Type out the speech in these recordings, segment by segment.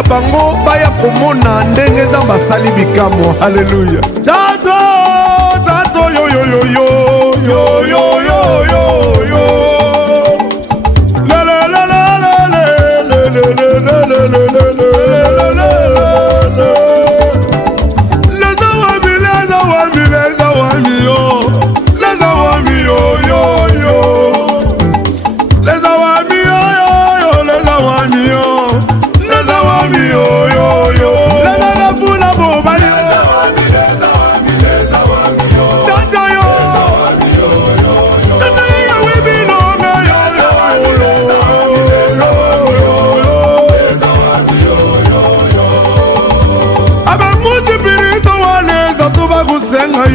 na bango baya komona ndenge Nzambe asali bikamwa. Haleluya. Tato yo yo yo yo yo yo yo yo yo. La la la la la la la la la la la la.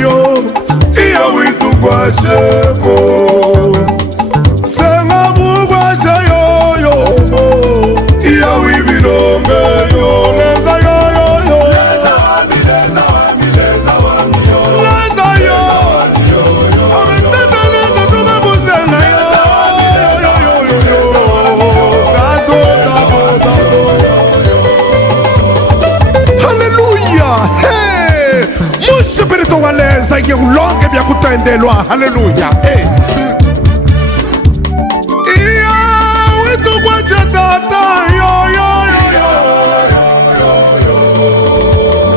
Yo iya witu kwa sheko senga bugwa yo yo iya wibironge yo leza yo yo yo leza yo ametata leza tuba kusenga yo tato hallelujah. Spirito waleza ye ulonge bya kutendelwa. Haleluya. Iya witu kwa chatata yo yo yo yo.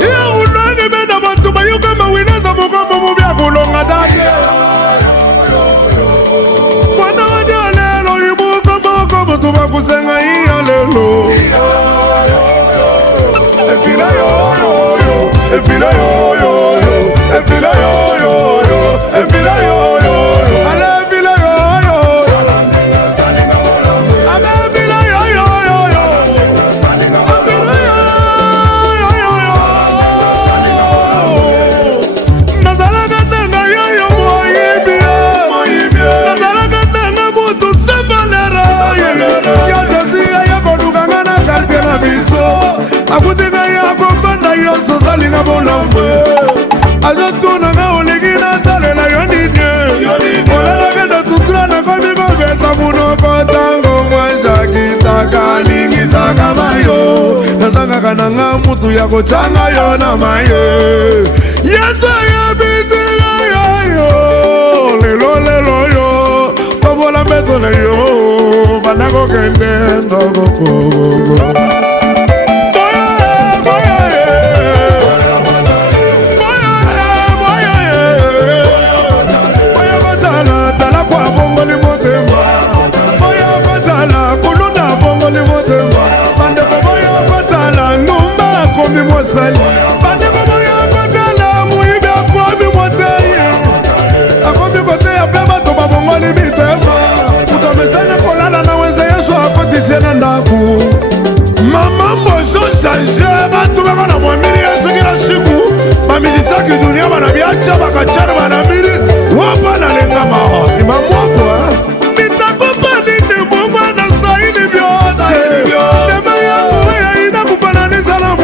Iya ulonge mena batu bayuka mawineza mukambo mubya kulonga dake. Mwana wadia lelo ibuka moko mutu bakusenga iya lelo. Efila yo yo yo. Efila yo yo. Efila yo yo yo, efila yo yo yo, ale efila yo yo, ale efila yo yo yo yo, efila yo yo yo. Nazala katanga yo yo moyibia, nazala katanga mutu sembalera, ya jazia ya koduganga na quartier na biso, akutinga ya kopanda yo sosalinga bolamwe. Azotuna nga oligina salela yonine Olala kenda tutrana komigo beta munoko tango mwanja kitaka ningisa kama yo Nazanga kananga mutu ya kochanga yo na maye Yesu ya biziga yo Lelo lelo yo Kobola meto le yo Banako kende ndogo kogo bandeko boya bakala muibe akwami moteye akomi kote ya pe bato babongoli mitema kuto mesene kolala na wenze Yesu akotisie na ndaku mama mboso change batu bako na mwamiri Yesu kila shiku bamizisaki dunia bana biacha bakachari bana miri wapa na lenga maha ni mamwako nitakopa nini mungu anastahili vyote nema yangu ya inakufananisha na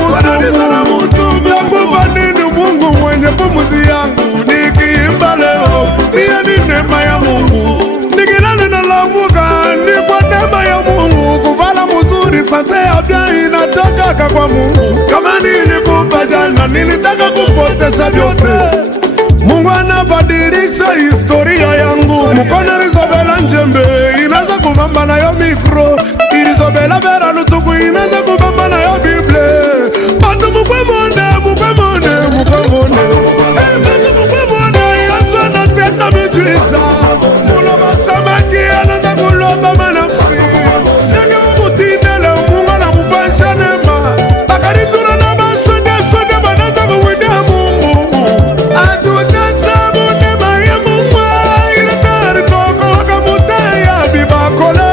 mutu yakupa nini Mungu mwenye pumuzi yangu nikiimba leo niye ni neema ya Mungu nikilale na lamuka ni kwa neema ya Mungu kuvala muzuri sante ya bia inatoka kwa Mungu kama nilikupa jana nilitaka kupotesha vyote Mungu anabadilisha historia yangu mkono rizobela njembe inaza kumamba na yo mikro irizobela vera lutuku inaza kumamba na yo Bible batu mukwemone Yesu anatenda miujiza muloba samaki anaza kuloba manafsi shenge umutinele Mungu anamufanyisha neema bakarizura na baswende banaza kuwindia Mungu atutasabu neema ya Mungu iletari toko wakamuteya bibakole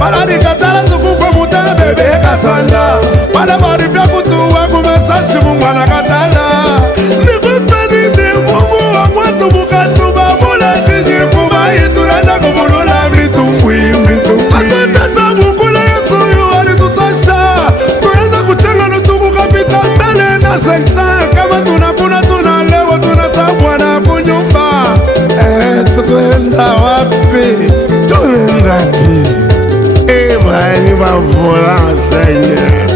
barari katala tukufwe muteya bebe kasanda wale baribia kutuwa kumesashi Mungu anakatala nikupedini Mungu wa mwetu mukatuba mule chiji kumayi turenda kubulula mitumbwi atutasa mukule Yesu yu alitutosha turenda kuchenga lutuku kapita mbele na seksa kama tunakuna tunalewa tunasabwa na kunyumba tukwenda wapi turenda ki imani mavula Seigneur